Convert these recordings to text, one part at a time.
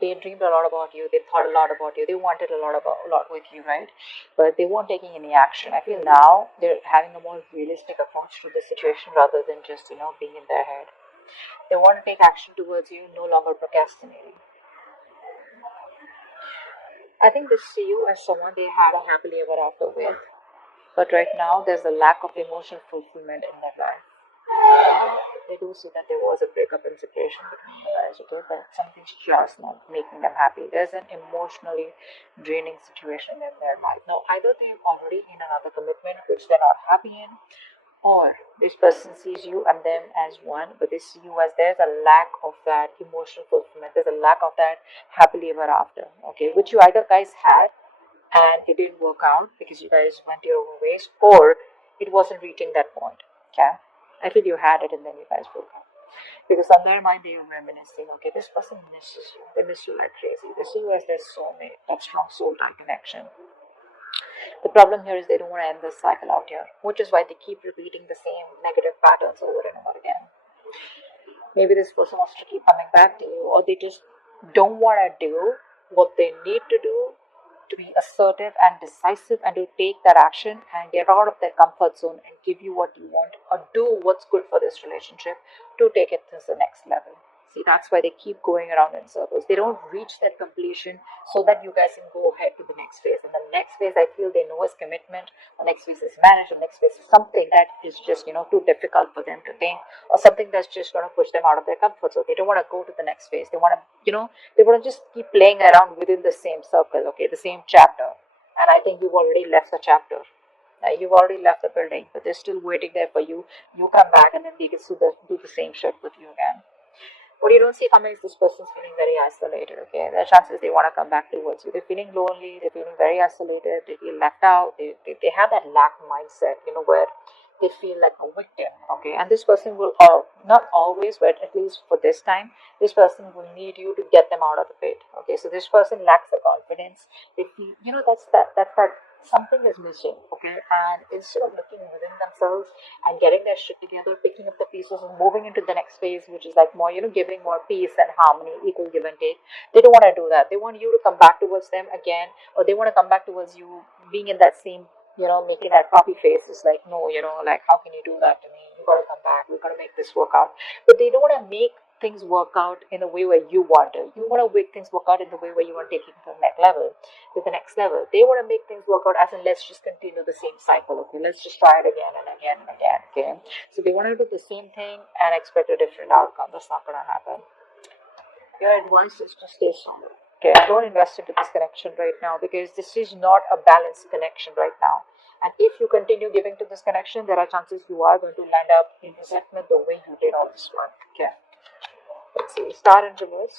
They dreamed a lot about you. They thought a lot about you. They wanted a lot with you, right? But they weren't taking any action. I feel now they're having a more realistic approach to the situation rather than just being in their head. They want to take action towards you, no longer procrastinating. I think they see you as someone they had a happily ever after with. But right now, there's a lack of emotional fulfillment in their life. They do see that there was a breakup and separation between you guys, okay? But something's just not making them happy. There's an emotionally draining situation in their life. Now, either they're already in another commitment which they're not happy in, or this person sees you and them as one, but they see you as there's a lack of that emotional fulfillment. There's a lack of that happily ever after, okay? Which you either guys had and it didn't work out because you guys went your own ways, or it wasn't reaching that point, okay? I feel you had it and then you guys broke up. Because on their mind, they were reminiscing, okay, this person misses you. They miss you like crazy. They see you as their soulmate, that strong soul tie connection. The problem here is they don't want to end this cycle out here, which is why they keep repeating the same negative patterns over and over again. Maybe this person wants to keep coming back to you, or they just don't want to do what they need to do to be assertive and decisive and to take that action and get out of their comfort zone and give you what you want or do what's good for this relationship to take it to the next level. See, that's why they keep going around in circles. They don't reach that completion so that you guys can go ahead to the next phase. And the next phase, I feel they know is commitment. The next phase is marriage. The next phase is something that is just, too difficult for them to think, or something that's just going to push them out of their comfort zone. They don't want to go to the next phase. They want to, they want to just keep playing around within the same circle, okay, the same chapter. And I think you've already left the chapter. You've already left the building, but they're still waiting there for you. You come back and then they can do the same shit with you again. What you don't see coming is this person's feeling very isolated, okay? There are chances they want to come back towards you. They're feeling lonely, they're feeling very isolated, they feel left out, they have that lack mindset, where they feel like a victim, okay? And this person will, not always, but at least for this time, this person will need you to get them out of the pit, okay? So this person lacks the confidence. They feel, that's that something is missing, okay? And instead of looking within themselves and getting their shit together, picking up the pieces and moving into the next phase, which is like more, giving more peace and harmony, equal give and take, they don't want to do that. They want you to come back towards them again, or they want to come back towards you being in that same, making that puppy face. It's like, no, like, how can you do that to me? You got to come back. We got to make this work out. But they don't want to make things work out in a way where you want it. You want to make things work out in the way where you want to take it to the next level. They want to make things work out as in let's just continue the same cycle. Okay, let's just try it again and again and again. Okay, so they want to do the same thing and expect a different outcome. That's not going to happen. Your advice is to stay strong. Okay, don't invest into this connection right now because this is not a balanced connection right now. And if you continue giving to this connection, there are chances you are going to land up in resentment the way you did all this work. Okay. Let's see, Star in reverse.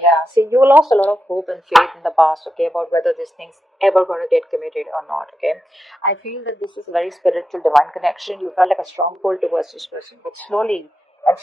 Yeah, see, you lost a lot of hope and faith in the past, okay, about whether this thing's ever going to get committed or not, okay. I feel that this is a very spiritual, divine connection. You felt like a strong pull towards this person, but slowly, and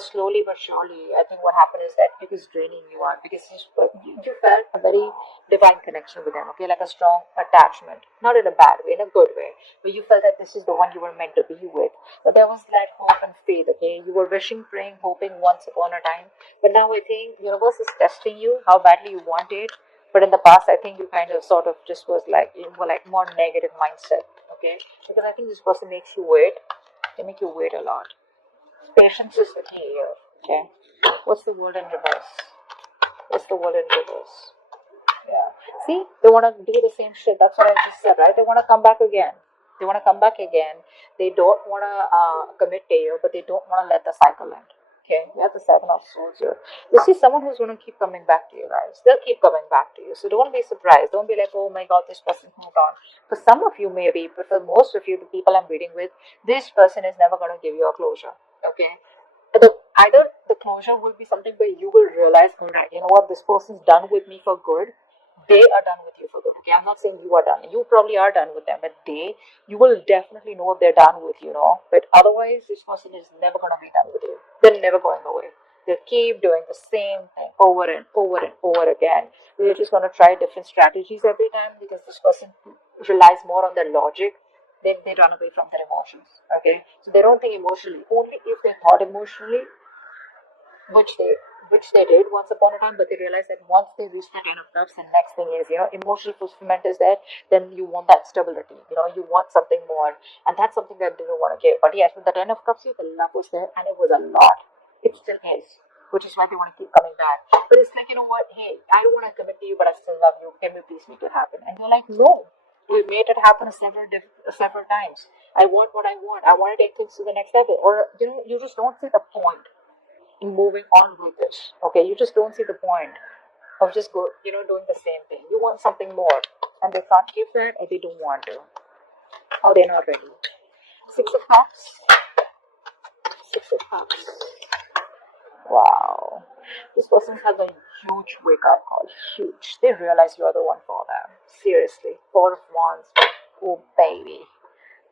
slowly but surely, I think what happened is that it is draining you out because you felt a very divine connection with them, okay, like a strong attachment, not in a bad way, in a good way, but you felt that this is the one you were meant to be with. But there was that hope and faith, okay, you were wishing, praying, hoping once upon a time, but now I think universe is testing you, how badly you want it. But in the past, I think you kind of sort of just was like, you were like more negative mindset, okay, because I think this person makes you wait. They make you wait a lot. Patience is the key here, okay? What's the word in reverse? What's the word in reverse? Yeah. See, they want to do the same shit. That's what I just said, right? They want to come back again. They want to come back again. They don't want to commit to you, but they don't want to let the cycle end. Okay, we have the Seven of Swords here. This is someone who's going to keep coming back to you guys. They'll keep coming back to you. So don't be surprised. Don't be like, oh my god, this person moved on. For some of you maybe, but for most of you, the people I'm reading with, this person is never going to give you a closure. Okay. Either the closure will be something where you will realize, all right, you know what, this person's done with me for good. They are done with you for good. Okay, I'm not saying you are done. You probably are done with them, but you will definitely know if they're done with you, But otherwise, this person is never going to be done with you. They're never going away. They'll keep doing the same thing over and over and over again. They're just going to try different strategies every time because this person relies more on their logic. They run away from their emotions. Okay, so they don't think emotionally. Only if they thought emotionally, which they did once upon a time, but they realized that once they reach the 10 of cups, the next thing is, emotional fulfillment is there, then you want that stability, you want something more, and that's something that they don't want to give. But yes, with the 10 of cups, the love was there, and it was a lot. It still is, which is why they want to keep coming back. But it's like, you know what, hey, I don't want to commit to you, but I still love you, can we please make it happen? And you're like, no, we made it happen several times. I want what I want. I want to take things to the next level. Or, you just don't see the point in moving on with this. Okay, you just don't see the point of just doing the same thing. You want something more, and they can't give that, or they don't want to, or they're not ready. 6 of Cups. 6 of Cups. Wow. This person has a huge wake up call. Huge. They realize you're the one for them. Seriously. 4 of Wands. Oh, baby.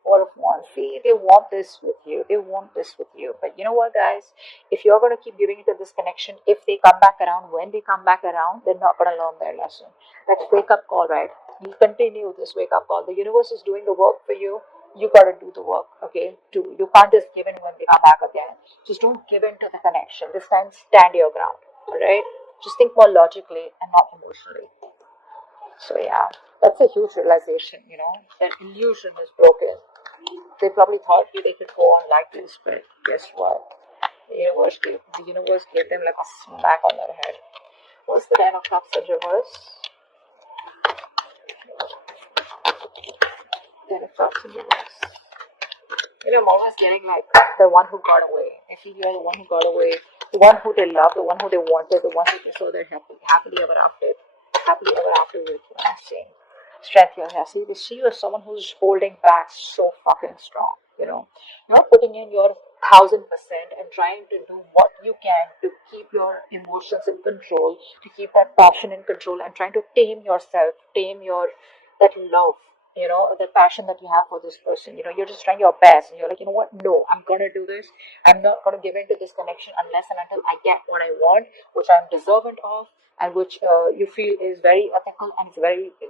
4 of Wands. See, they want this with you. They want this with you. But you know what, guys? If you're going to keep giving into this connection, if they come back around, when they come back around, they're not going to learn their lesson. That's wake up call, right? You continue this wake up call. The universe is doing the work for you. You got to do the work, okay? You can't just give in when they come back again. Just don't give in to the connection. This time, stand your ground, all right? Just think more logically and not emotionally. So yeah, that's a huge realization, that illusion is broken. They probably thought they could go on like this, but guess what? The universe gave them like a smack on their head. What's the 10 of Cups in reverse? 10 of Cups in reverse. I'm always getting like the one who got away. I feel you're the one who got away, the one who they loved, the one who they wanted, the one who they saw their happily ever after with. I'm saying strength here. Yeah, see, they see you as someone who's holding back so fucking strong. You're putting in your 1,000% and trying to do what you can to keep your emotions in control, to keep that passion in control, and trying to tame yourself, tame that love, the passion that you have for this person. You're just trying your best, and you're like, you know what? No, I'm gonna do this. I'm not gonna give in to this connection unless and until I get what I want, which I'm deserving of, and which you feel is very ethical, and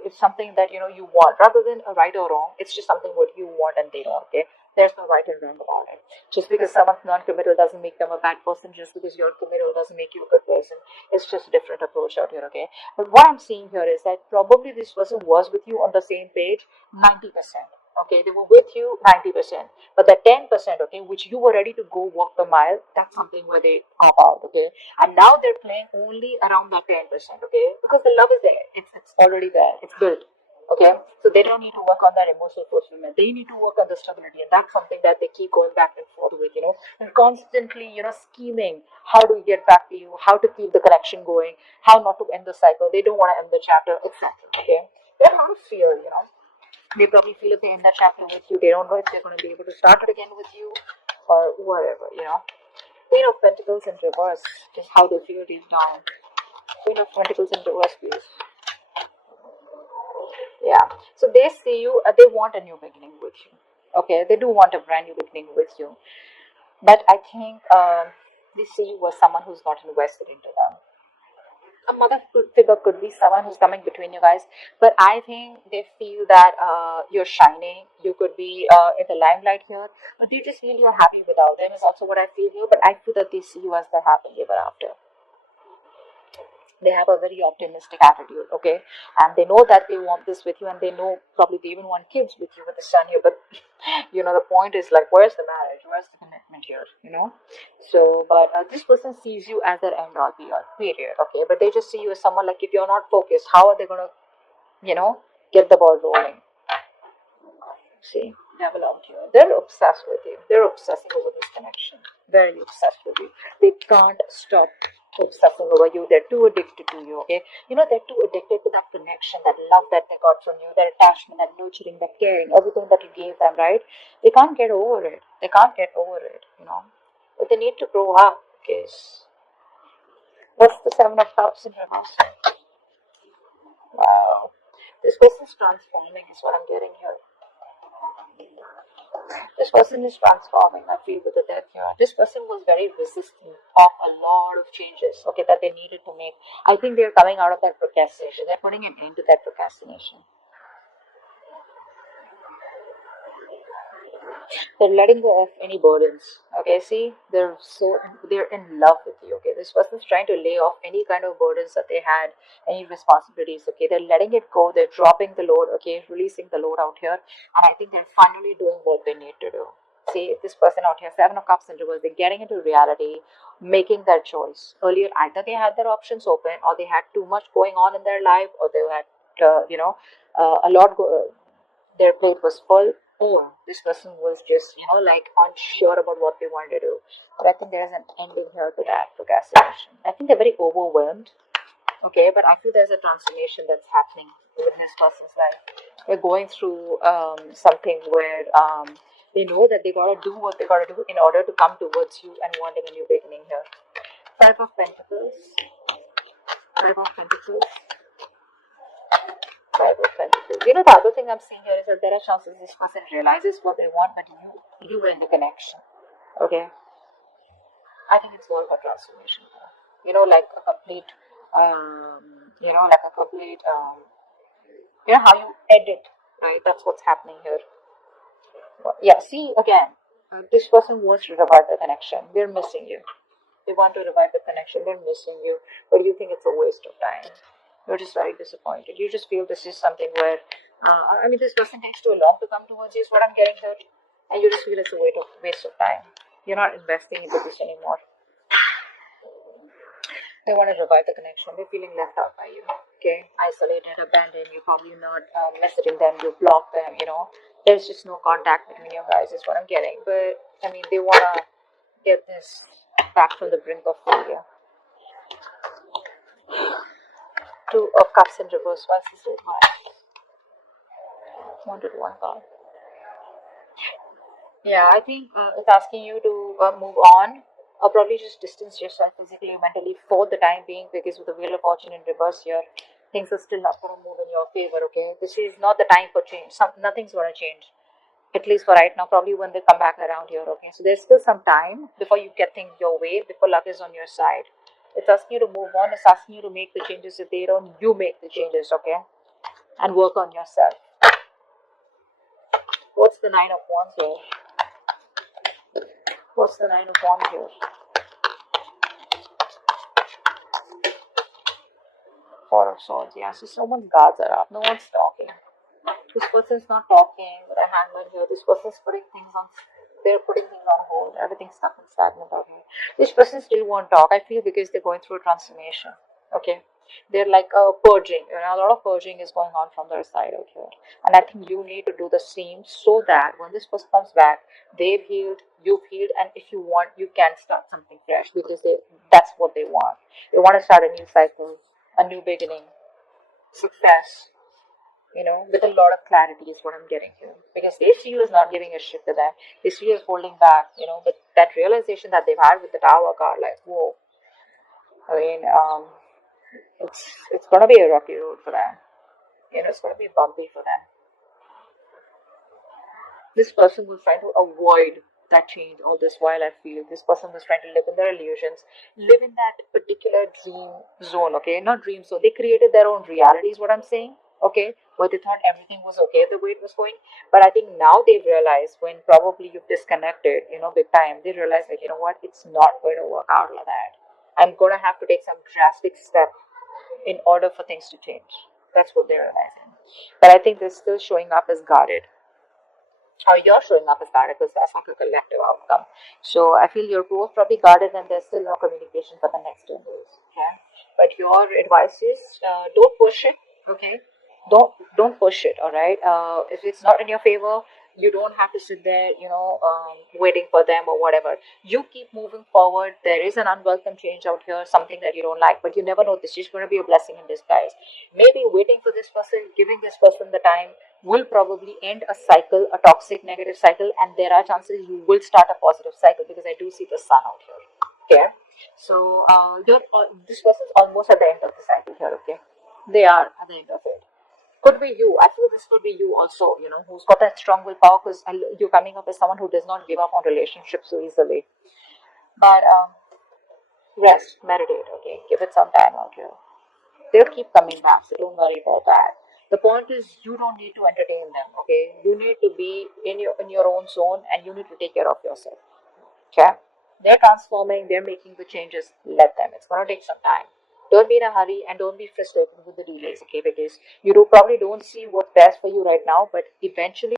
it's something that you want rather than a right or wrong. It's just something what you want and they don't. Okay, there's no right and wrong about it. Just because someone's non-committal doesn't make them a bad person. Just because you're committal doesn't make you a good person. It's just a different approach out here. Okay, but what I'm seeing here is that probably this person was with you on the same page 90%. Okay, they were with you 90%, but the 10%, okay, which you were ready to go walk the mile, that's something where they cop out. Okay, and now they're playing only around that 10%. Okay, because the love is there, it's already there, it's built. Okay, so they don't need to work on that emotional fulfillment. They need to work on the stability, and that's something that they keep going back and forth with. And constantly, scheming how to get back to you, how to keep the connection going, how not to end the cycle. They don't want to end the chapter, etc. Okay, they have a lot of fear. They probably feel if they end that chapter with you, they don't know if they're going to be able to start it again with you or whatever. Queen of Pentacles in reverse, just how they feel deep down. Queen of Pentacles in reverse, please. Yeah, so they see you, they want a new beginning with you. Okay, they do want a brand new beginning with you. But I think they see you as someone who's not invested into them. A mother figure could be someone who's coming between you guys, but I think they feel that you're shining. You could be in the limelight here, but they just feel you're happy without them, is also what I feel here. But I feel that they see you as the happily ever after. They have a very optimistic attitude, okay, and they know that they want this with you, and they know probably they even want kids with you with the sun here. But the point is like, where's the marriage, where's the commitment here, so but this person sees you as their end all be all, period. Okay, but they just see you as someone like, if you're not focused, how are they gonna get the ball rolling? See, devil out here. They're obsessed with you. They're obsessing over this connection. Very obsessed with you. They can't stop obsessing over you. They're too addicted to you, okay? They're too addicted to that connection, that love that they got from you, that attachment, that nurturing, that caring, everything that you gave them, right? They can't get over it. They can't get over it, But they need to grow up, okay? What's the 7 of Cups in reverse? Wow. This person's transforming is what I'm getting here. This person is transforming, I feel, with the death here. This person was very resistant of a lot of changes, okay, that they needed to make. I think they're coming out of that procrastination. They're putting an end to that procrastination. They're letting go of any burdens. Okay, see, they're in love with you. Okay, this person's trying to lay off any kind of burdens that they had, any responsibilities. Okay, they're letting it go. They're dropping the load. Okay, releasing the load out here, and I think they're finally doing what they need to do. See, this person out here, Seven of Cups in reverse, they're getting into reality, making their choice. Earlier, either they had their options open, or they had too much going on in their life, or they had, a lot. Their plate was full, or this person was just, like unsure about what they wanted to do. But I think there's an ending here to that procrastination. I think they're very overwhelmed, okay, but I feel there's a transformation that's happening with this person's life. They're going through something where they know that they gotta do what they gotta do in order to come towards you and wanting a new beginning here. Five of Pentacles, Five of Pentacles, Five of Pentacles. The other thing I'm seeing here is that there are chances this person realizes what they want, but you were in the connection. Okay, I think it's all about transformation. Like a complete, like a complete, how you edit, right? That's what's happening here. Yeah. See again, this person wants to revive the connection. They're missing you. They want to revive the connection. They're missing you, but you think it's a waste of time. You're just very disappointed. You just feel this is something where, this person takes too long to come towards you, is what I'm getting here. And you just feel it's a waste of time. You're not investing into this anymore. They want to revive the connection. They're feeling left out by you. Okay? Isolated, abandoned. You're probably not messaging them. You block them. There's just no contact between you guys, is what I'm getting. But, they want to get this back from the brink of failure. Two of Cups in reverse. Why is this so high? Wanted one card. Yeah, I think it's asking you to move on, or probably just distance yourself physically, mentally for the time being, because with the Wheel of Fortune in reverse here, things are still not going to move in your favor. Okay, this is not the time for change. Nothing's going to change, at least for right now. Probably when they come back around here. Okay, so there's still some time before you get things your way, before luck is on your side. It's asking you to move on. It's asking you to make the changes. If they don't, you make the changes. Okay, and work on yourself. What's the Nine of Wands here? What's the Nine of Wands here? Four of Swords. Yeah, so someone's guards are up. No one's talking. This person's not talking with a hangman here. This person's putting things on. They're putting things on hold. Everything's stuck and stagnant out here. This person still won't talk. I feel because they're going through a transformation. Okay, they're like purging. A lot of purging is going on from their side out here, and I think you need to do the same so that when this person comes back, they've healed, you've healed, and if you want, you can start something fresh because that's what they want. They want to start a new cycle, a new beginning, success, with a lot of clarity is what I'm getting here. Because they see you as not giving a shit to them. They see you as holding back, but that realization that they've had with the Tower card, like, whoa. I mean, it's gonna be a rocky road for them. It's gonna be bumpy for them. This person was trying to avoid that change all this while. I feel this person was trying to live in their illusions, live in that particular dream zone. Okay, not dream zone. They created their own reality is what I'm saying. Okay, where they thought everything was okay the way it was going. But I think now they've realized, when probably you've disconnected, big time, they realize, like, what, it's not going to work out like that. I'm gonna have to take some drastic step in order for things to change. That's what they're realizing. But I think they're still showing up as guarded. Or you're showing up as guarded, because that's like a collective outcome. So I feel you're both probably guarded and there's still no communication for the next 10 days. Okay? But your advice is don't push it. Okay? Don't push it. All right? If it's not in your favor, you don't have to sit there, waiting for them or whatever. You keep moving forward. There is an unwelcome change out here, something that you don't like, but you never know. This is going to be a blessing in disguise. Maybe waiting for this person, giving this person the time, will probably end a cycle, a toxic negative cycle, and there are chances you will start a positive cycle, because I do see the sun out here. Okay? So this person's almost at the end of the cycle here. Okay? They are at the end of it. Could be you. I feel this could be you also, who's got that strong willpower, because you're coming up as someone who does not give up on relationships so easily. But rest, meditate, okay? Give it some time out here. They'll keep coming back, so don't worry about that. The point is, you don't need to entertain them, okay? You need to be in your own zone, and you need to take care of yourself. Okay? They're transforming, they're making the changes, let them. It's gonna take some time. Don't be in a hurry and don't be frustrated with the delays, okay? Because you probably don't see what's best for you right now, but eventually